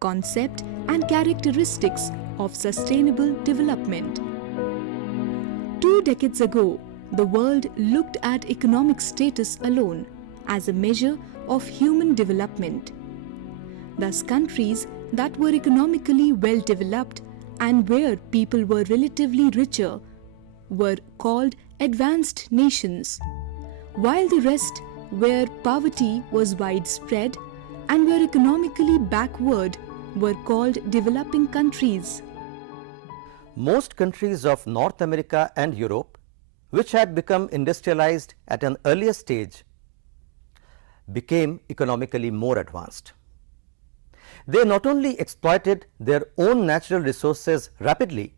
concept and characteristics of sustainable development. 2 decades ago, the world looked at economic status alone as a measure of human development. Thus, countries that were economically well developed and where people were relatively richer were called advanced nations, while the rest, where poverty was widespread and were economically backward, were called developing countries. Most countries of North America and Europe, which had become industrialized at an earlier stage, became economically more advanced. They not only exploited their own natural resources rapidly,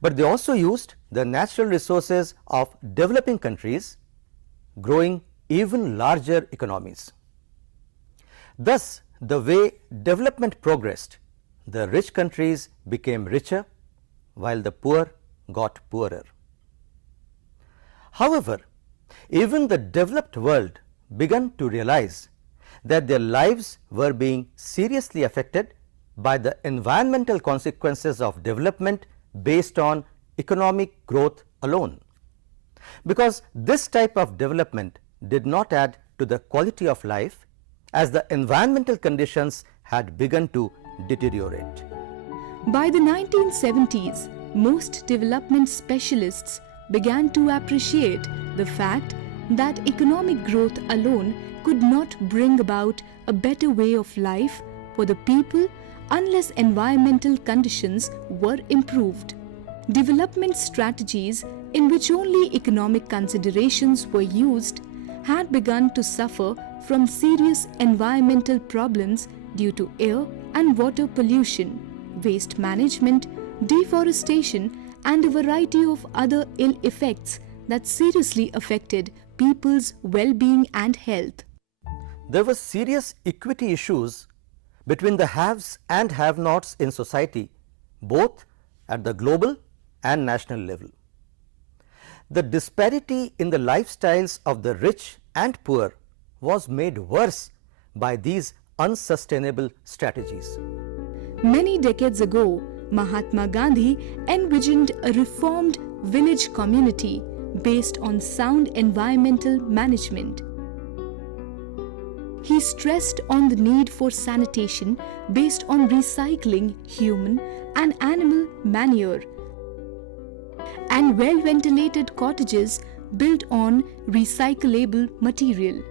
but they also used the natural resources of developing countries, growing even larger economies. Thus, the way development progressed, the rich countries became richer, while the poor got poorer. However, even the developed world began to realize that their lives were being seriously affected by the environmental consequences of development based on economic growth alone, because this type of development did not add to the quality of life as the environmental conditions had begun to deteriorate. By the 1970s, most development specialists began to appreciate the fact that economic growth alone could not bring about a better way of life for the people unless environmental conditions were improved. Development strategies in which only economic considerations were used had begun to suffer from serious environmental problems due to air and water pollution, waste management, deforestation, and a variety of other ill effects that seriously affected people's well-being and health. There were serious equity issues between the haves and have-nots in society, both at the global and national level. The disparity in the lifestyles of the rich and poor was made worse by these unsustainable strategies. Many decades ago, Mahatma Gandhi envisioned a reformed village community based on sound environmental management. He stressed on the need for sanitation based on recycling human and animal manure and well-ventilated cottages built on recyclable material.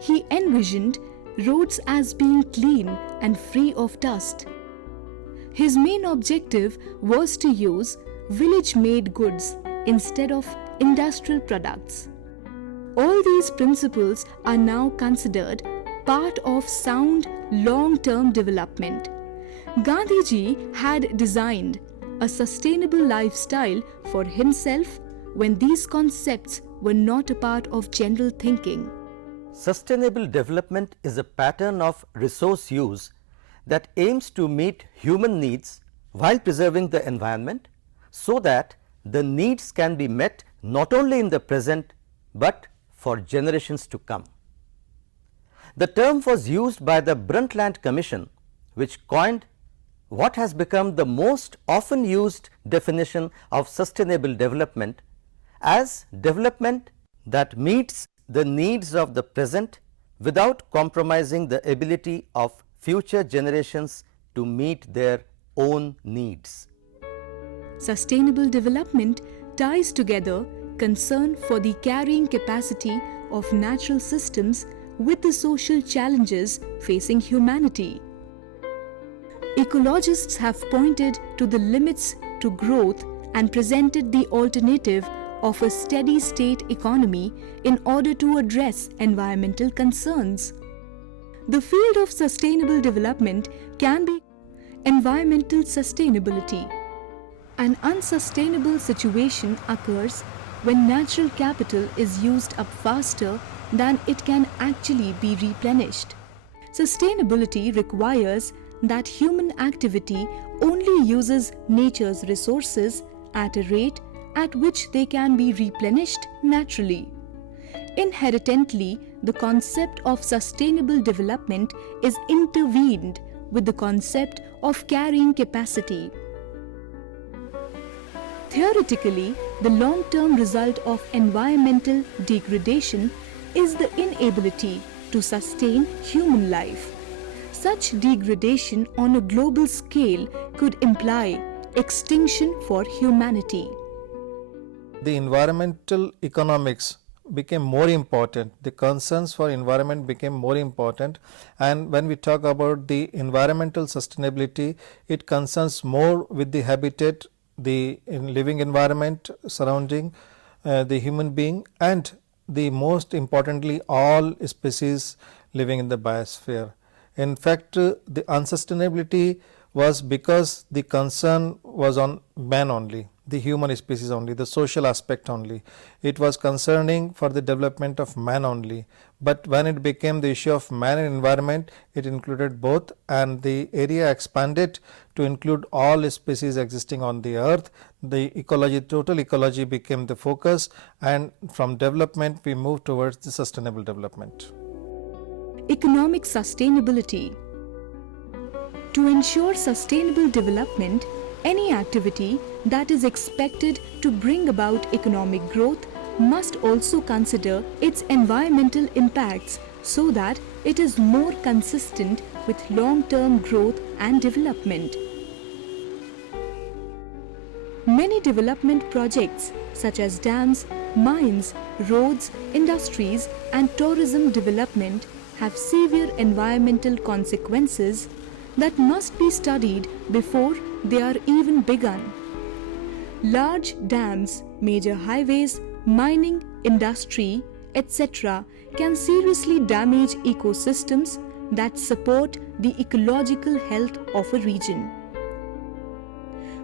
He envisioned roads as being clean and free of dust. His main objective was to use village-made goods instead of industrial products. All these principles are now considered part of sound long-term development. Gandhiji had designed a sustainable lifestyle for himself when these concepts were not a part of general thinking. Sustainable development is a pattern of resource use that aims to meet human needs while preserving the environment so that the needs can be met not only in the present but for generations to come. The term was used by the Brundtland Commission, which coined what has become the most often used definition of sustainable development as development that meets the needs of the present without compromising the ability of future generations to meet their own needs. Sustainable development ties together concern for the carrying capacity of natural systems with the social challenges facing humanity. Ecologists have pointed to the limits to growth and presented the alternative of a steady state economy in order to address environmental concerns. The field of sustainable development can be environmental sustainability. An unsustainable situation occurs when natural capital is used up faster than it can actually be replenished. Sustainability requires that human activity only uses nature's resources at a rate at which they can be replenished naturally. Inherently, the concept of sustainable development is intertwined with the concept of carrying capacity. Theoretically, the long-term result of environmental degradation is the inability to sustain human life. Such degradation on a global scale could imply extinction for humanity. The environmental economics became more important, the concerns for environment became more important, and when we talk about the environmental sustainability, it concerns more with the habitat, the living environment surrounding the human being, and the most importantly all species living in the biosphere. In fact, the unsustainability was because the concern was on man only, the human species only, the social aspect only. It was concerning for the development of man only. But when it became the issue of man and environment, it included both, and the area expanded to include all species existing on the earth. The ecology, total ecology became the focus, and from development we moved towards the sustainable development. Economic sustainability. To ensure sustainable development, any activity that is expected to bring about economic growth must also consider its environmental impacts so that it is more consistent with long-term growth and development. Many development projects such as dams, mines, roads, industries and tourism development have severe environmental consequences that must be studied before they are even begun. Large dams, major highways, mining, industry, etc. can seriously damage ecosystems that support the ecological health of a region.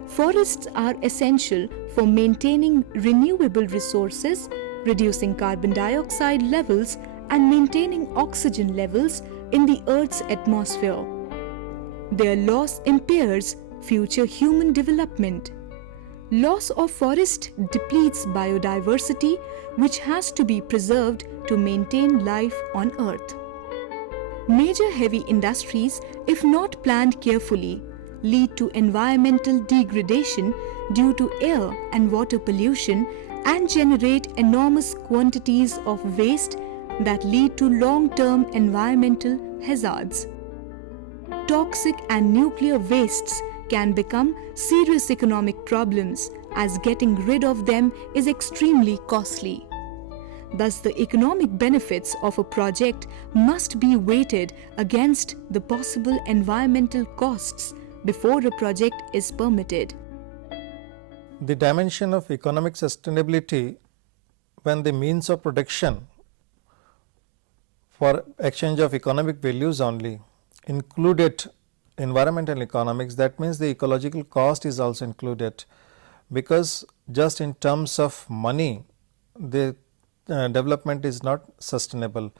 Forests are essential for maintaining renewable resources, reducing carbon dioxide levels and maintaining oxygen levels in the Earth's atmosphere. Their loss impairs future human development. Loss of forest depletes biodiversity, which has to be preserved to maintain life on Earth. Major heavy industries, if not planned carefully, lead to environmental degradation due to air and water pollution and generate enormous quantities of waste that lead to long-term environmental hazards. Toxic and nuclear wastes can become serious economic problems as getting rid of them is extremely costly. Thus, the economic benefits of a project must be weighted against the possible environmental costs before a project is permitted. The dimension of economic sustainability, when the means of production for exchange of economic values only included environmental economics, that means the ecological cost is also included, because just in terms of money the development is not sustainable.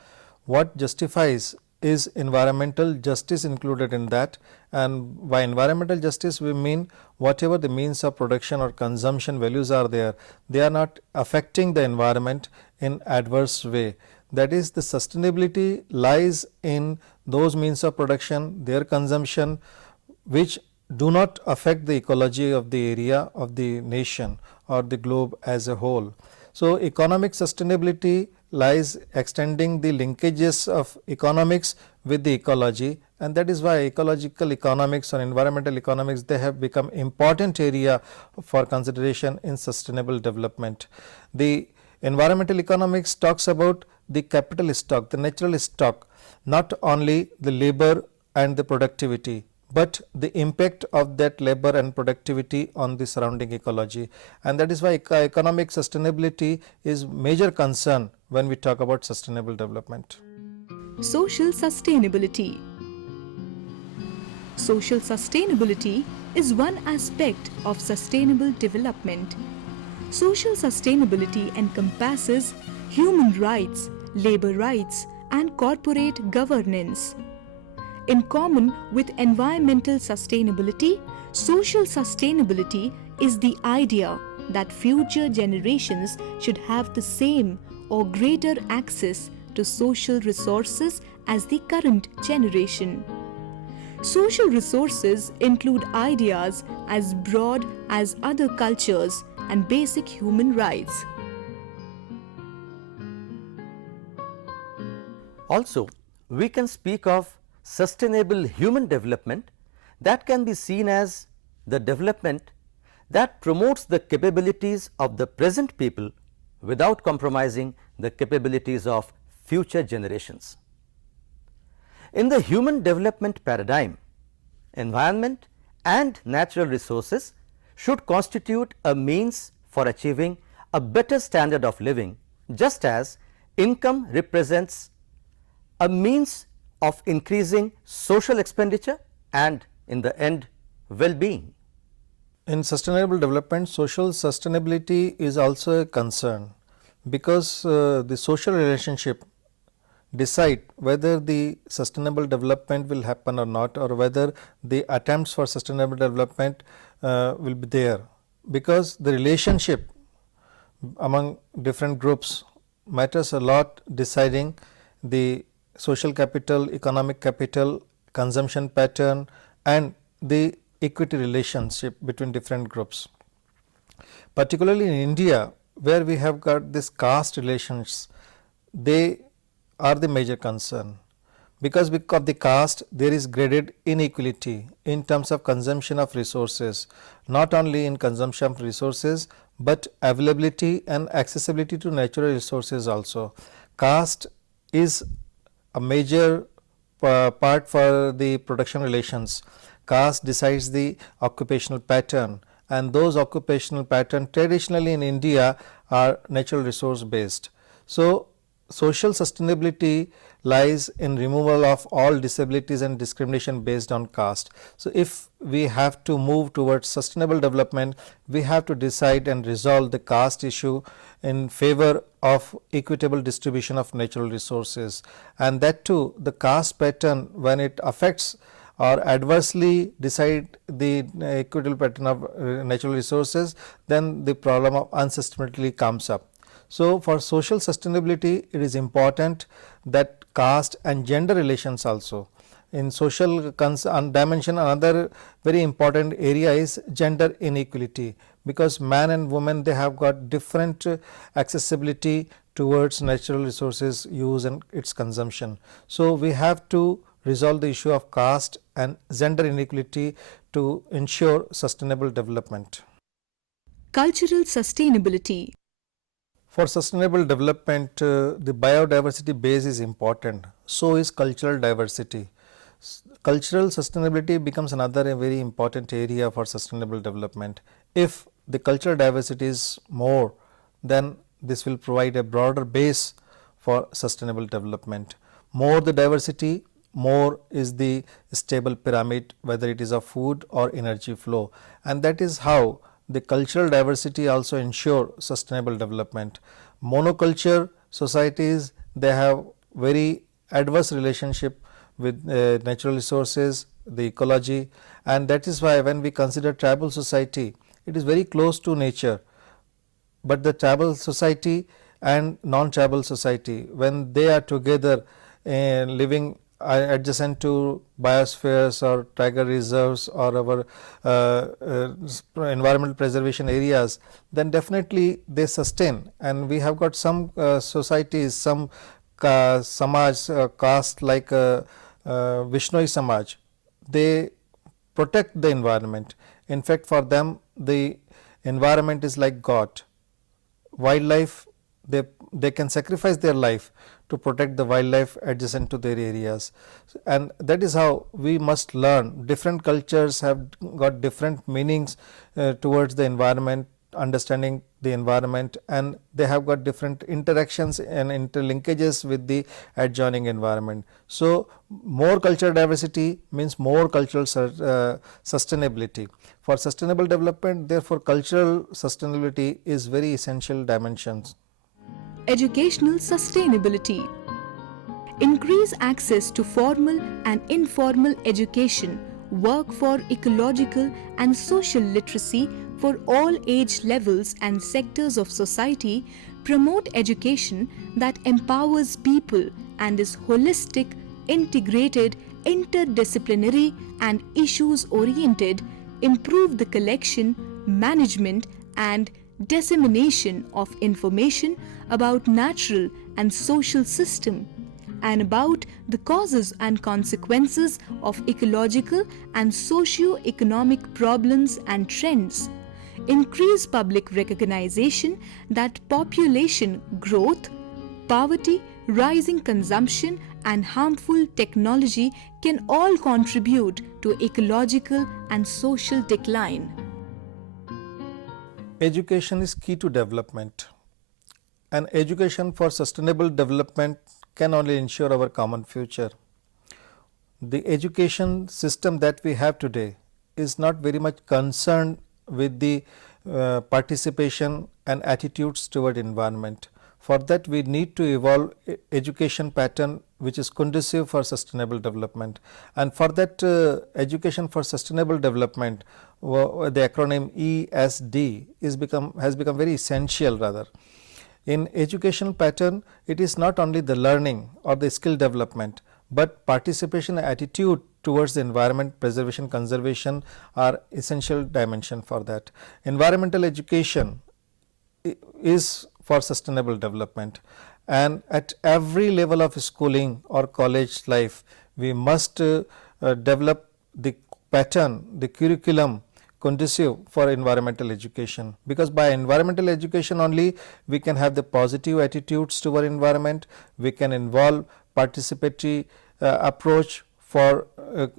What justifies is environmental justice included in that, and by environmental justice we mean whatever the means of production or consumption values are there, they are not affecting the environment in adverse way. That is, the sustainability lies in those means of production, their consumption, which do not affect the ecology of the area of the nation or the globe as a whole. So, economic sustainability lies extending the linkages of economics with the ecology, and that is why ecological economics or environmental economics, they have become important area for consideration in sustainable development. The environmental economics talks about the capital stock, the natural stock, not only the labor and the productivity, but the impact of that labor and productivity on the surrounding ecology, and that is why economic sustainability is major concern when we talk about sustainable development. Social sustainability. Social sustainability is one aspect of sustainable development. Social sustainability encompasses human rights, labor rights, and corporate governance. In common with environmental sustainability, social sustainability is the idea that future generations should have the same or greater access to social resources as the current generation. Social resources include ideas as broad as other cultures and basic human rights. Also, we can speak of sustainable human development that can be seen as the development that promotes the capabilities of the present people without compromising the capabilities of future generations. In the human development paradigm, environment and natural resources should constitute a means for achieving a better standard of living, just as income represents a means of increasing social expenditure and, in the end, well-being. In sustainable development, social sustainability is also a concern, because the social relationship decide whether the sustainable development will happen or not, or whether the attempts for sustainable development will be there, because the relationship among different groups matters a lot, deciding the social capital, economic capital, consumption pattern, and the equity relationship between different groups. Particularly in India, where we have got this caste relations, they are the major concern, because of the caste there is graded inequality in terms of consumption of resources, not only in consumption of resources, but availability and accessibility to natural resources also. Caste is a major part for the production relations. Caste decides the occupational pattern, and those occupational pattern traditionally in India are natural resource based. So, social sustainability lies in removal of all disabilities and discrimination based on caste. So, if we have to move towards sustainable development, we have to decide and resolve the caste issue in favor of equitable distribution of natural resources, and that too the caste pattern, when it affects or adversely decide the equitable pattern of natural resources, then the problem of unsustainability comes up. So, for social sustainability, it is important that caste and gender relations also. In social dimension, another very important area is gender inequality, because man and woman, they have got different accessibility towards natural resources use and its consumption. So, we have to resolve the issue of caste and gender inequality to ensure sustainable development. Cultural sustainability. For sustainable development, the biodiversity base is important, so is cultural diversity. Cultural sustainability becomes another very important area for sustainable development. If the cultural diversity is more, then this will provide a broader base for sustainable development. More the diversity, more is the stable pyramid, whether it is of food or energy flow, and that is how the cultural diversity also ensure sustainable development. Monoculture societies, they have very adverse relationship with natural resources, the ecology, and that is why when we consider tribal society, it is very close to nature. But the tribal society and non-tribal society, when they are together living adjacent to biospheres or tiger reserves or our environmental preservation areas, then definitely they sustain. And we have got some societies, some samaj, caste like Vishnoi Samaj, they protect the environment. In fact, for them the environment is like God. Wildlife, they can sacrifice their life to protect the wildlife adjacent to their areas, and that is how we must learn. Different cultures have got different meanings towards the environment, understanding the environment, and they have got different interactions and interlinkages with the adjoining environment. So, more cultural diversity means more cultural sustainability. For sustainable development, therefore, cultural sustainability is very essential dimensions. Educational sustainability. Increase access to formal and informal education, work for ecological and social literacy for all age levels and sectors of society promote education that empowers people and is holistic, integrated, interdisciplinary, and issues-oriented, improve the collection, management, and dissemination of information about natural and social system, and about the causes and consequences of ecological and socio-economic problems and trends, increase public recognition that population growth, poverty, rising consumption, and harmful technology can all contribute to ecological and social decline. Education is key to development, and education for sustainable development can only ensure our common future. The education system that we have today is not very much concerned with the participation and attitudes toward environment. For that, we need to evolve education pattern which is conducive for sustainable development, and for that education for sustainable development, the acronym ESD has become very essential rather. In educational pattern, it is not only the learning or the skill development, but participation and attitude towards the environment, preservation, conservation are essential dimension for that. Environmental education is for sustainable development, and at every level of schooling or college life, we must develop the pattern, the curriculum conducive for environmental education, because by environmental education only we can have the positive attitudes to our environment, we can involve participatory approach for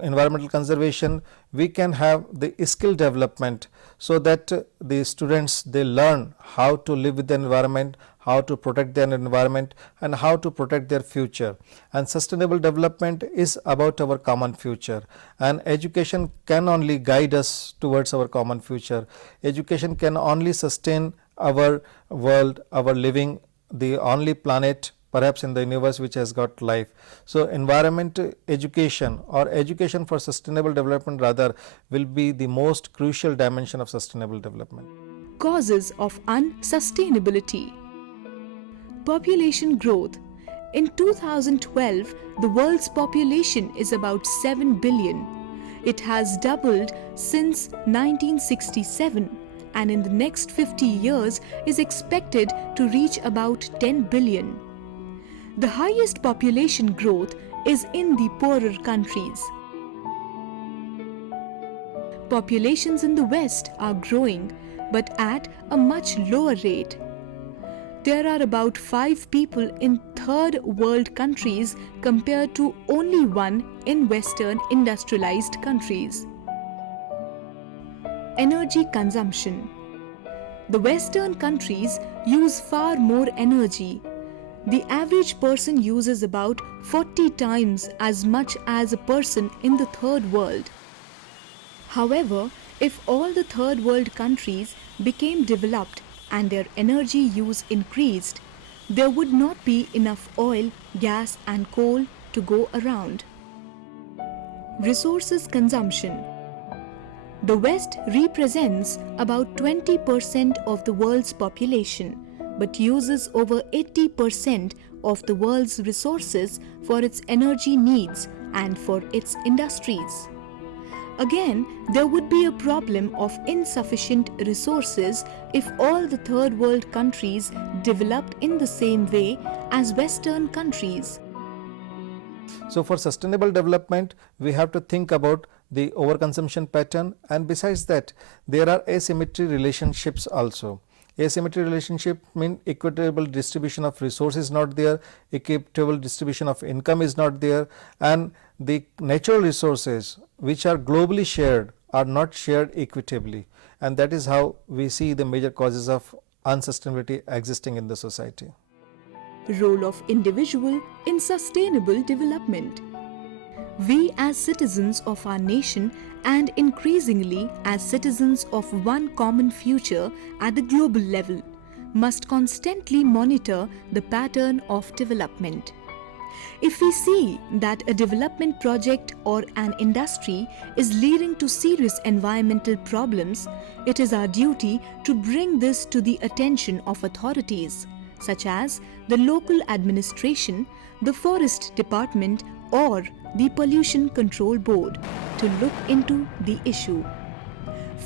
environmental conservation, we can have the skill development so that the students they learn how to live with the environment, how to protect their environment, and how to protect their future. And sustainable development is about our common future, and education can only guide us towards our common future. Education can only sustain our world, our living, the only planet perhaps in the universe which has got life. So environment education or education for sustainable development rather will be the most crucial dimension of sustainable development. Causes of unsustainability. Population growth. In 2012, the world's population is about 7 billion. It has doubled since 1967, and in the next 50 years is expected to reach about 10 billion. The highest population growth is in the poorer countries. Populations in the West are growing, but at a much lower rate. There are about 5 people in third world countries compared to only 1 in Western industrialized countries. Energy consumption. The Western countries use far more energy. The average person uses about 40 times as much as a person in the third world. However, if all the third world countries became developed and their energy use increased, there would not be enough oil, gas, and coal to go around. Resources consumption. The West represents about 20% of the world's population, but uses over 80% of the world's resources for its energy needs and for its industries. Again, there would be a problem of insufficient resources if all the third world countries developed in the same way as Western countries. So for sustainable development, we have to think about the overconsumption pattern, and besides that, there are asymmetry relationships also. Asymmetry relationship mean equitable distribution of resources not there, equitable distribution of income is not there, and the natural resources which are globally shared are not shared equitably, and that is how we see the major causes of unsustainability existing in the society. Role of individual in sustainable development. We as citizens of our nation and increasingly as citizens of one common future at the global level must constantly monitor the pattern of development. If we see that a development project or an industry is leading to serious environmental problems, it is our duty to bring this to the attention of authorities, such as the local administration, the forest department, or the pollution control board to look into the issue.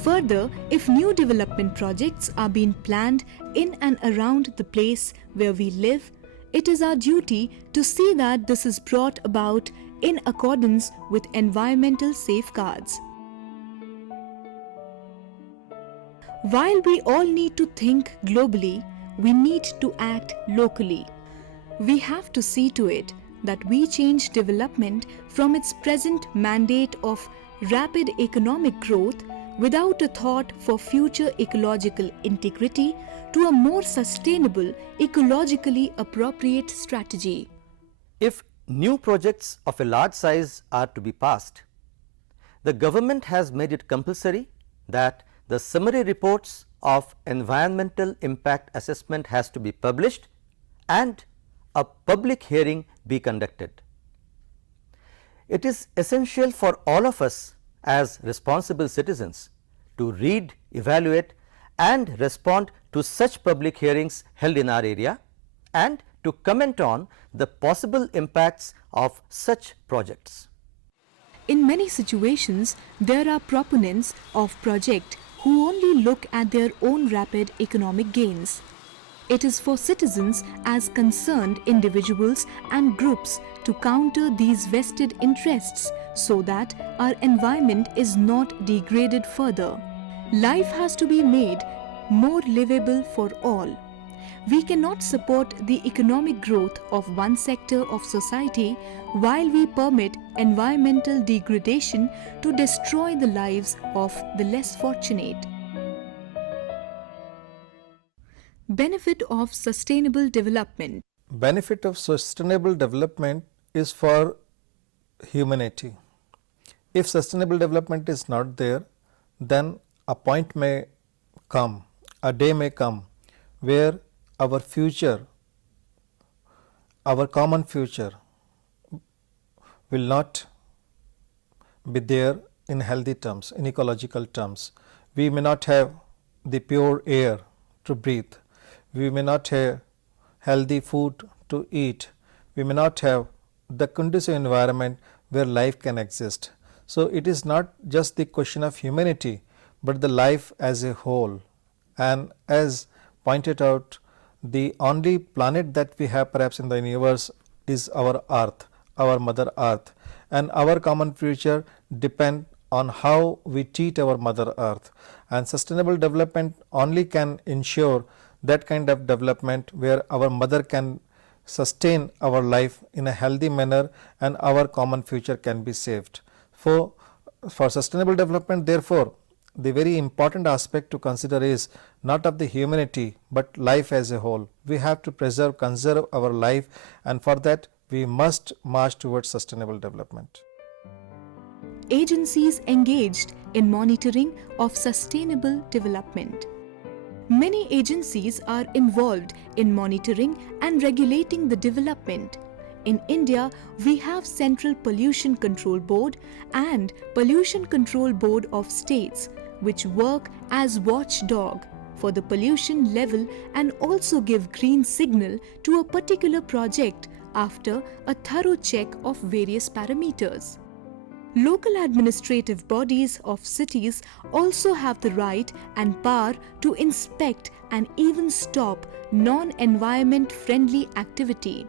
Further, if new development projects are being planned in and around the place where we live, it is our duty to see that this is brought about in accordance with environmental safeguards. While we all need to think globally, we need to act locally. We have to see to it that we change development from its present mandate of rapid economic growth without a thought for future ecological integrity to a more sustainable, ecologically appropriate strategy. If new projects of a large size are to be passed, the government has made it compulsory that the summary reports of environmental impact assessment has to be published and a public hearing be conducted. It is essential for all of us as responsible citizens to read, evaluate and respond to such public hearings held in our area and to comment on the possible impacts of such projects. In many situations, there are proponents of project who only look at their own rapid economic gains. It is for citizens as concerned individuals and groups to counter these vested interests so that our environment is not degraded further. Life has to be made more livable for all. We cannot support the economic growth of one sector of society while we permit environmental degradation to destroy the lives of the less fortunate. Benefit of sustainable development. Benefit of sustainable development is for humanity. If sustainable development is not there, then a point may come, a day may come where our future, our common future will not be there in healthy terms, in ecological terms. We may not have the pure air to breathe. We may not have healthy food to eat. We may not have the conducive environment where life can exist. So it is not just the question of humanity, but the life as a whole. And as pointed out, the only planet that we have perhaps in the universe is our earth, our mother earth, and our common future depend on how we treat our mother earth. And sustainable development only can ensure that kind of development where our mother can sustain our life in a healthy manner and our common future can be saved. For sustainable development, therefore, the very important aspect to consider is not of the humanity but life as a whole. We have to preserve, conserve our life, and for that we must march towards sustainable development. Agencies engaged in monitoring of sustainable development. Many agencies are involved in monitoring and regulating the development. In India, we have Central Pollution Control Board and Pollution Control Board of States, which work as watchdog for the pollution level and also give green signal to a particular project after a thorough check of various parameters. Local administrative bodies of cities also have the right and power to inspect and even stop non-environment friendly activity.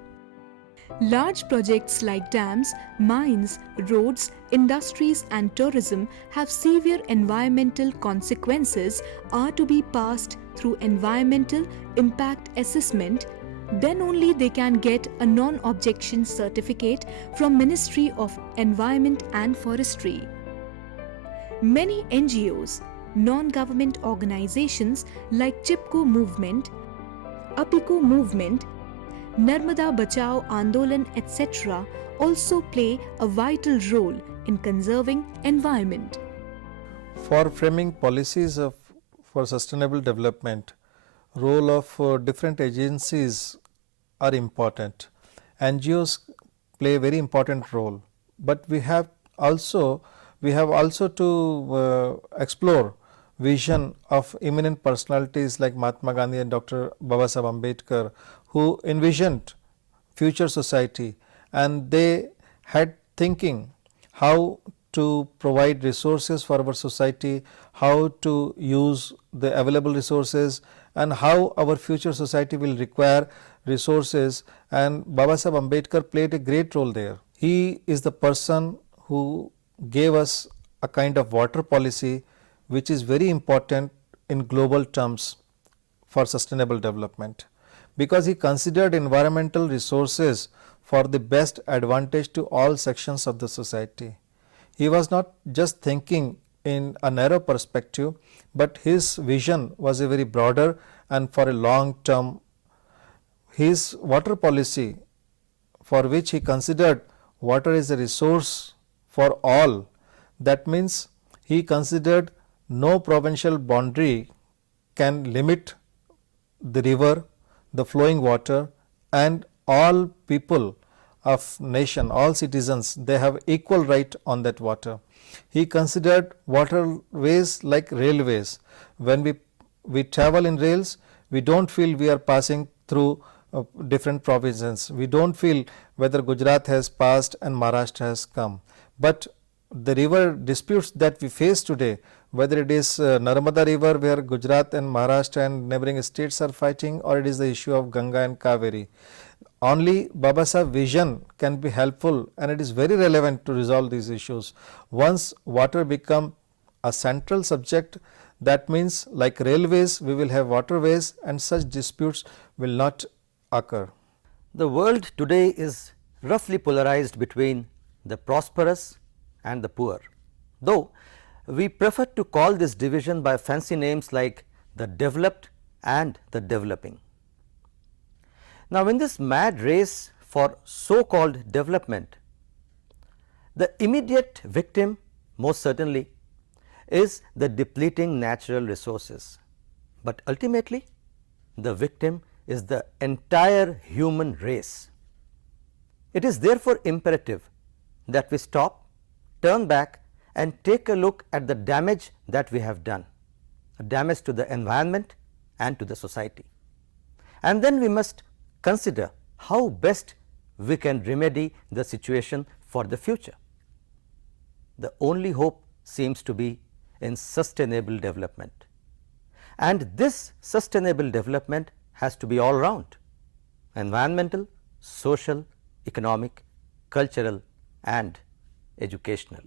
Large projects like dams, mines, roads, industries and tourism have severe environmental consequences are to be passed through environmental impact assessment. Then only they can get a non-objection certificate from Ministry of Environment and Forestry. Many NGOs, non-government organizations like Chipko movement, Apiko movement, Narmada Bachao Andolan, etc. also play a vital role in conserving environment. For framing policies for sustainable development, role of different agencies are important. NGOs play a very important role, but we have also to explore vision of eminent personalities like Mahatma Gandhi and Dr. Babasaheb Ambedkar, who envisioned future society, and they had thinking how to provide resources for our society, how to use the available resources, and how our future society will require resources, and Babasaheb Ambedkar played a great role there. He is the person who gave us a kind of water policy which is very important in global terms for sustainable development, because he considered environmental resources for the best advantage to all sections of the society. He was not just thinking in a narrow perspective, but his vision was a very broader and for a long term. His water policy, for which he considered water is a resource for all, that means he considered no provincial boundary can limit the river, the flowing water, and all people of nation, all citizens, they have equal right on that water. He considered waterways like railways. When we travel in rails, we do not feel we are passing through different provinces. We do not feel whether Gujarat has passed and Maharashtra has come. But the river disputes that we face today, whether it is Narmada river where Gujarat and Maharashtra and neighboring states are fighting, or it is the issue of Ganga and Kaveri, only Babasaheb's vision can be helpful, and it is very relevant to resolve these issues. Once water become a central subject, that means like railways, we will have waterways, and such disputes will not occur. The world today is roughly polarized between the prosperous and the poor, though we prefer to call this division by fancy names like the developed and the developing. Now, in this mad race for so called development, the immediate victim most certainly is the depleting natural resources, but ultimately the victim is the entire human race. It is therefore imperative that we stop, turn back, and take a look at the damage that we have done, damage to the environment and to the society. And then we must consider how best we can remedy the situation for the future. The only hope seems to be in sustainable development, and this sustainable development has to be all round: environmental, social, economic, cultural, and educational.